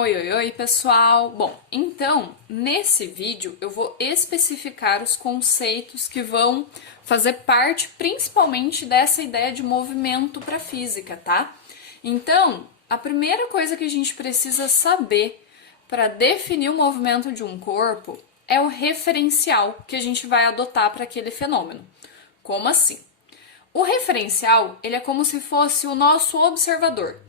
Oi, oi, oi, pessoal! Bom, então, nesse vídeo eu vou especificar os conceitos que vão fazer parte principalmente dessa ideia de movimento para a física, tá? Então, a primeira coisa que a gente precisa saber para definir o movimento de um corpo é o referencial que a gente vai adotar para aquele fenômeno. Como assim? O referencial, ele é como se fosse o nosso observador.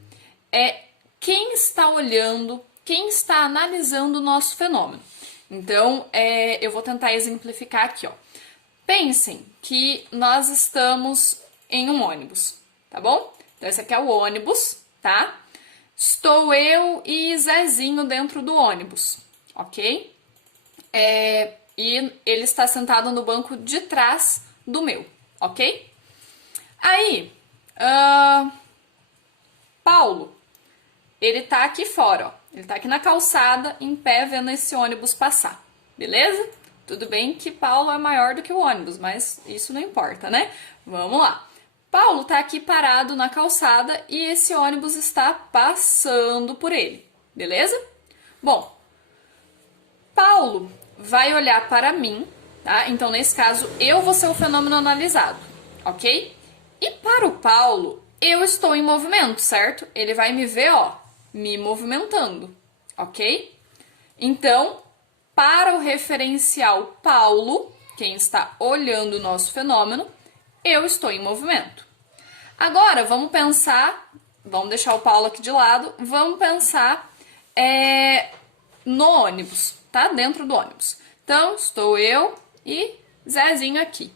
É quem está olhando, quem está analisando o nosso fenômeno. Então, eu vou tentar exemplificar aqui, ó. Pensem que nós estamos em um ônibus, tá bom? Então, esse aqui é o ônibus, tá? Estou eu e Zezinho dentro do ônibus, ok? E ele está sentado no banco de trás do meu, ok? Aí, Paulo, ele tá aqui fora, ó. Ele tá aqui na calçada, em pé, vendo esse ônibus passar. Beleza? Tudo bem que Paulo é maior do que o ônibus, mas isso não importa, né? Vamos lá. Paulo tá aqui parado na calçada e esse ônibus está passando por ele. Beleza? Bom, Paulo vai olhar para mim, tá? Então, nesse caso, eu vou ser o fenômeno analisado, ok? E para o Paulo, eu estou em movimento, certo? Ele vai me ver, ó, me movimentando, ok? Então, para o referencial Paulo, quem está olhando o nosso fenômeno, eu estou em movimento. Agora, vamos pensar, vamos deixar o Paulo aqui de lado, vamos pensar no ônibus, tá? Dentro do ônibus. Então, estou eu e Zezinho aqui.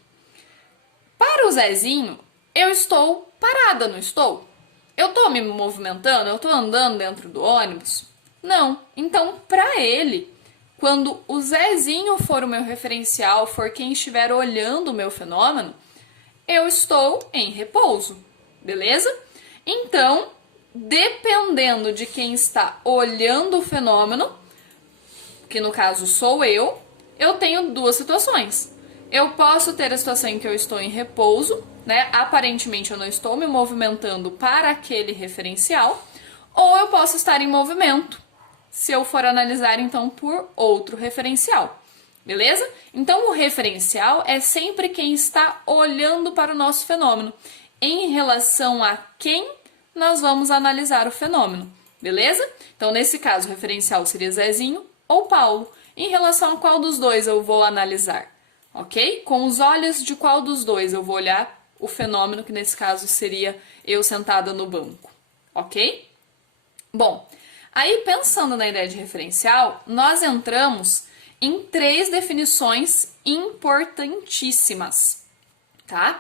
Para o Zezinho, eu estou parada, não estou? Eu tô me movimentando? Eu tô andando dentro do ônibus? Não. Então, para ele, quando o Zezinho for o meu referencial, for quem estiver olhando o meu fenômeno, eu estou em repouso, beleza? Então, dependendo de quem está olhando o fenômeno, que no caso sou eu tenho duas situações. Eu posso ter a situação em que eu estou em repouso, né? Aparentemente eu não estou me movimentando para aquele referencial, ou eu posso estar em movimento, se eu for analisar então por outro referencial, beleza? Então o referencial é sempre quem está olhando para o nosso fenômeno, em relação a quem nós vamos analisar o fenômeno, beleza? Então nesse caso o referencial seria Zezinho ou Paulo, em relação a qual dos dois eu vou analisar. Ok? Com os olhos de qual dos dois eu vou olhar o fenômeno, que nesse caso seria eu sentada no banco. Ok? Bom, aí pensando na ideia de referencial, nós entramos em três definições importantíssimas, tá?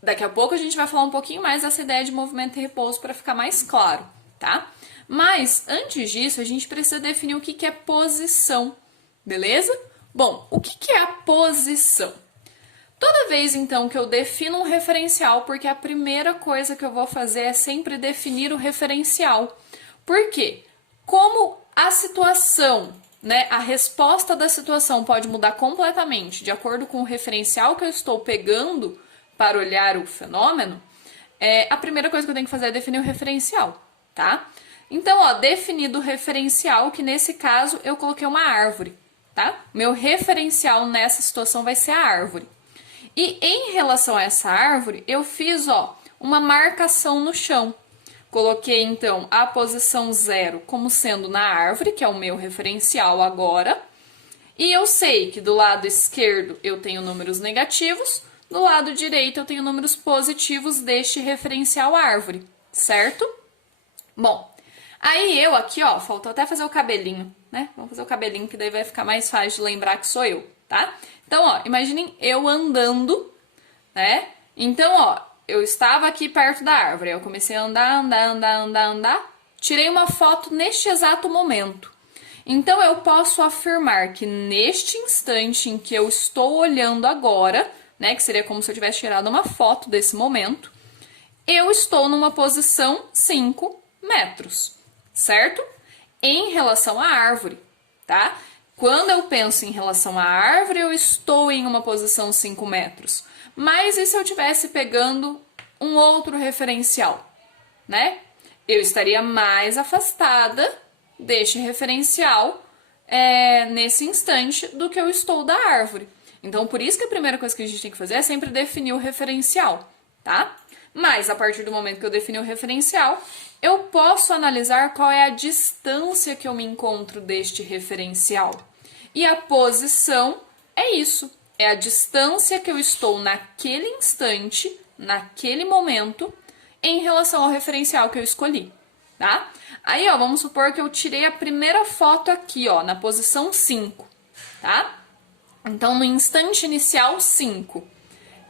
Daqui a pouco a gente vai falar um pouquinho mais dessa ideia de movimento e repouso para ficar mais claro, tá? Mas, antes disso, a gente precisa definir o que é posição, beleza? Bom, o que é a posição? Toda vez, então, que eu defino um referencial, porque a primeira coisa que eu vou fazer é sempre definir o referencial. Por quê? Como a situação, né, a resposta da situação pode mudar completamente de acordo com o referencial que eu estou pegando para olhar o fenômeno, a primeira coisa que eu tenho que fazer é definir o referencial, tá? Então, ó, definido o referencial, que nesse caso eu coloquei uma árvore. Tá? Meu referencial nessa situação vai ser a árvore. E em relação a essa árvore, eu fiz, ó, uma marcação no chão. Coloquei, então, a posição 0 como sendo na árvore, que é o meu referencial agora. E eu sei que do lado esquerdo eu tenho números negativos, do lado direito eu tenho números positivos deste referencial árvore, certo? Bom, aí eu aqui, ó, faltou até fazer o cabelinho, né? Vamos fazer o cabelinho que daí vai ficar mais fácil de lembrar que sou eu, tá? Então, ó, imaginem eu andando, né? Então, ó, eu estava aqui perto da árvore, eu comecei a andar, tirei uma foto neste exato momento. Então, eu posso afirmar que neste instante em que eu estou olhando agora, né, que seria como se eu tivesse tirado uma foto desse momento, eu estou numa posição 5 metros, certo? Em relação à árvore, tá? Quando eu penso em relação à árvore, eu estou em uma posição 5 metros. Mas e se eu estivesse pegando um outro referencial, né? eu estaria mais afastada deste referencial nesse instante do que eu estou da árvore. Então, por isso que a primeira coisa que a gente tem que fazer é sempre definir o referencial, tá? Mas, a partir do momento que eu defini o referencial, eu posso analisar qual é a distância que eu me encontro deste referencial. E a posição é isso, é a distância que eu estou naquele instante, naquele momento, em relação ao referencial que eu escolhi, tá? Aí, ó, vamos supor que eu tirei a primeira foto aqui, ó, na posição 5, tá? Então, no instante inicial, 5.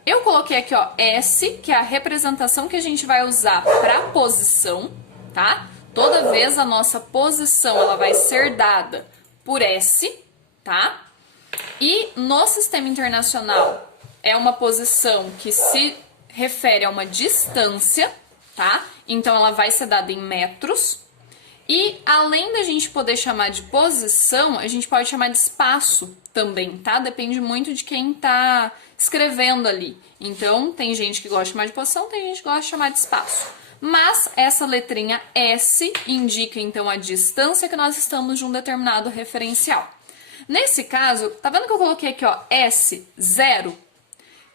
Eu coloquei aqui, ó, S, que é a representação que a gente vai usar para posição, tá? Toda vez a nossa posição, ela vai ser dada por S, tá? E no sistema internacional, é uma posição que se refere a uma distância, tá? Então, ela vai ser dada em metros. E além da gente poder chamar de posição, a gente pode chamar de espaço também, tá? Depende muito de quem tá escrevendo ali. Então, tem gente que gosta de chamar de posição, tem gente que gosta de chamar de espaço. Mas essa letrinha S indica, então, a distância que nós estamos de um determinado referencial. Nesse caso, tá vendo que eu coloquei aqui, ó, S, 0?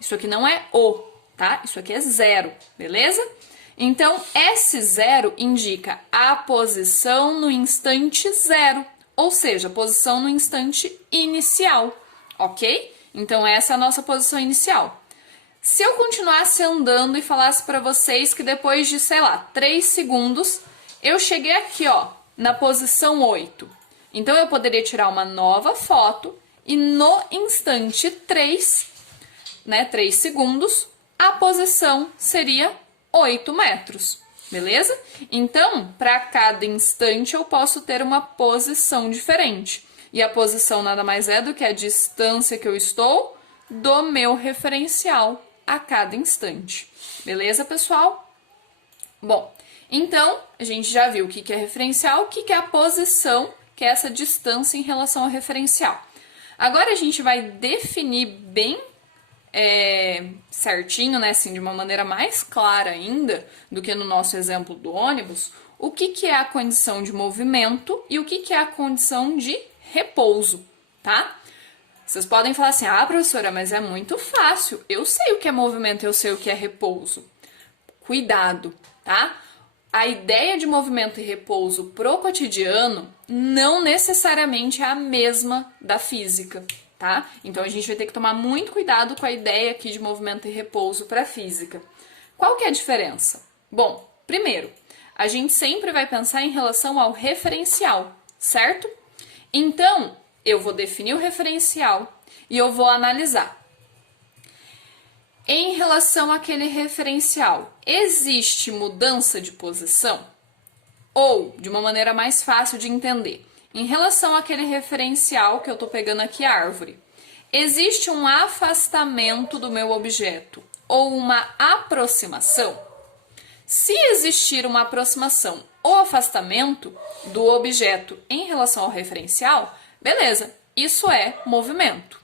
Isso aqui não é O, tá? Isso aqui é 0, beleza? Então, S0 indica a posição no instante 0, ou seja, a posição no instante inicial, ok? Então, essa é a nossa posição inicial. Se eu continuasse andando e falasse para vocês que depois de, sei lá, 3 segundos, eu cheguei aqui, ó, na posição 8. Então, eu poderia tirar uma nova foto e no instante 3, né, 3 segundos, a posição seria 8 metros, beleza? Então, para cada instante eu posso ter uma posição diferente. E a posição nada mais é do que a distância que eu estou do meu referencial a cada instante. Beleza, pessoal? Bom, então, a gente já viu o que é referencial, o que é a posição, que é essa distância em relação ao referencial. Agora a gente vai definir bem certinho, né, assim, de uma maneira mais clara ainda do que no nosso exemplo do ônibus, o que é a condição de movimento e o que é a condição de repouso, tá? Vocês podem falar assim, ah, professora, mas é muito fácil, eu sei o que é movimento, eu sei o que é repouso. Cuidado, tá? A ideia de movimento e repouso pro cotidiano não necessariamente é a mesma da física, tá? Então a gente vai ter que tomar muito cuidado com a ideia aqui de movimento e repouso para a física. Qual que é a diferença? Bom, primeiro, a gente sempre vai pensar em relação ao referencial, certo? Então, eu vou definir o referencial e eu vou analisar. Em relação àquele referencial, existe mudança de posição? Ou, de uma maneira mais fácil de entender, em relação àquele referencial que eu estou pegando aqui, a árvore, existe um afastamento do meu objeto ou uma aproximação? Se existir uma aproximação ou afastamento do objeto em relação ao referencial, beleza, isso é movimento.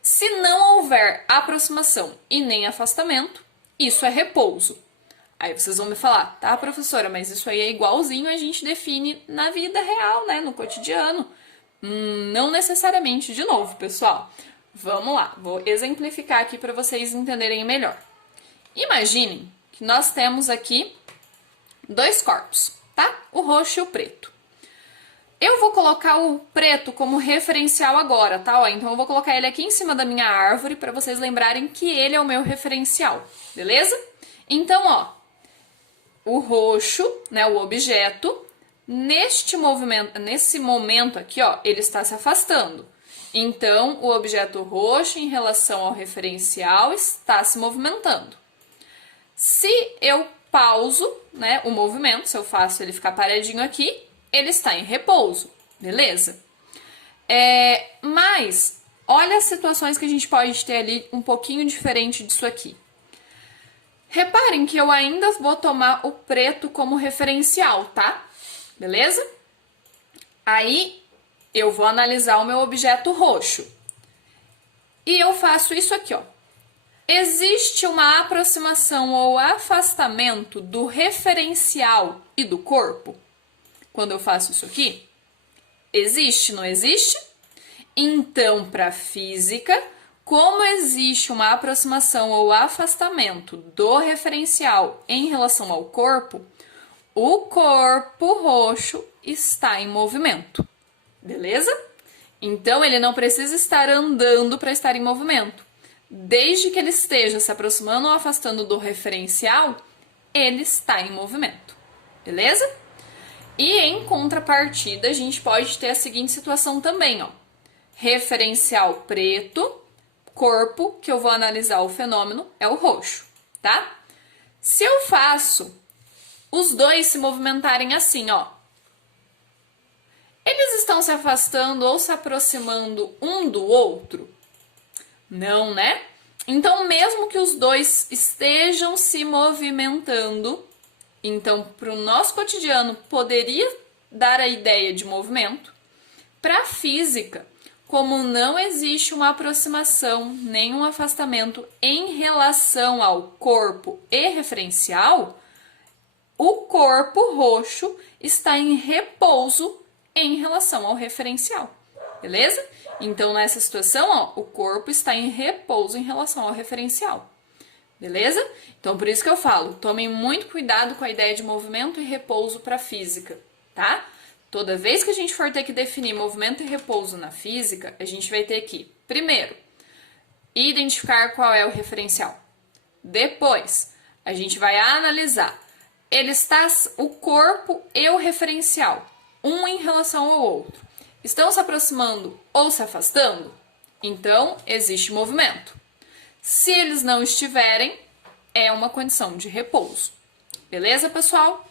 Se não houver aproximação e nem afastamento, isso é repouso. Aí vocês vão me falar, tá, professora, mas isso aí é igualzinho a gente define na vida real, né, no cotidiano. Não necessariamente, de novo, pessoal. Vamos lá, vou exemplificar aqui para vocês entenderem melhor. Imaginem que nós temos aqui 2 corpos, tá? O roxo e o preto. Eu vou colocar o preto como referencial agora, tá? Ó, então eu vou colocar ele aqui em cima da minha árvore para vocês lembrarem que ele é o meu referencial, beleza? Então, ó, o roxo, né, o objeto, nesse momento aqui, ó, ele está se afastando. Então, o objeto roxo em relação ao referencial está se movimentando. Se eu pauso, né, o movimento, se eu faço ele ficar paradinho aqui, ele está em repouso, beleza? Mas, olha as situações que a gente pode ter ali um pouquinho diferente disso aqui. Reparem que eu ainda vou tomar o preto como referencial, tá? Beleza? Aí, eu vou analisar o meu objeto roxo. E eu faço isso aqui, ó. Existe uma aproximação ou afastamento do referencial e do corpo? Quando eu faço isso aqui? Existe, não existe? Então, para a física, como existe uma aproximação ou afastamento do referencial em relação ao corpo, o corpo roxo está em movimento. Beleza? Então, ele não precisa estar andando para estar em movimento. Desde que ele esteja se aproximando ou afastando do referencial, ele está em movimento. Beleza? E em contrapartida, a gente pode ter a seguinte situação também, ó. Referencial preto, corpo, que eu vou analisar o fenômeno, é o roxo, tá? Se eu faço os dois se movimentarem assim, ó, eles estão se afastando ou se aproximando um do outro? Não, né? Então, mesmo que os dois estejam se movimentando, então, para o nosso cotidiano, poderia dar a ideia de movimento. Para a física, como não existe uma aproximação nem um afastamento em relação ao corpo e referencial, o corpo roxo está em repouso em relação ao referencial, beleza? Então, nessa situação, ó, o corpo está em repouso em relação ao referencial, beleza? Então, por isso que eu falo, tomem muito cuidado com a ideia de movimento e repouso para a física, tá? Toda vez que a gente for ter que definir movimento e repouso na física, a gente vai ter que, primeiro, identificar qual é o referencial. Depois, a gente vai analisar o corpo e o referencial, um em relação ao outro, estão se aproximando ou se afastando? Então, existe movimento. Se eles não estiverem, é uma condição de repouso. Beleza, pessoal?